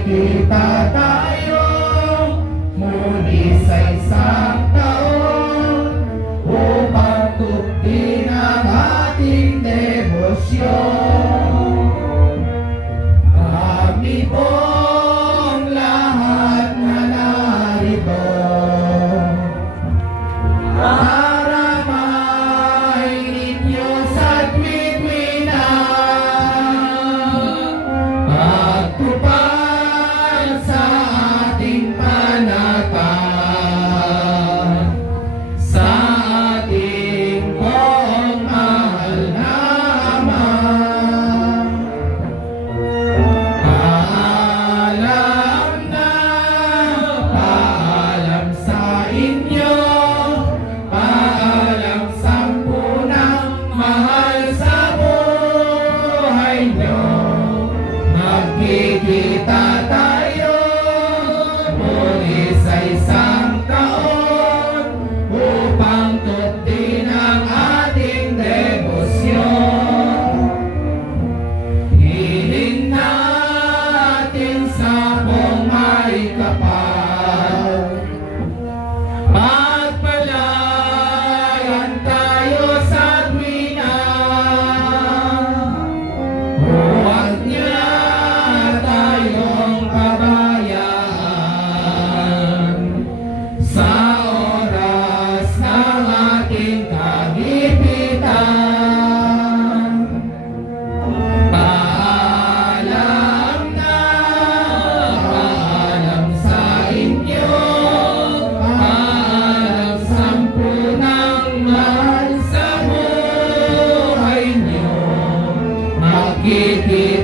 magkikita tayo muli sa isang taon upang tuktin ang ating debosyon. Kami pong lahat na narito para maingit nyo sa tuwid-tuwina, pagtupad sa ating panatag sa ating pong mahal na Ama. Paalam sa inyo, paalam sampunang mahal sa buhay nyo. Magkikita tayo muli sa isang taon upang tuktin ang ating debosyon. Hiling natin sa buong may kapal, magpalayan tayo sa tuwina. Huwag niya tayong pabayaan sa oras ng ating kagipitan. Paalam sa inyo, paalam sampunang mahal sa buhay nyo. Magkikita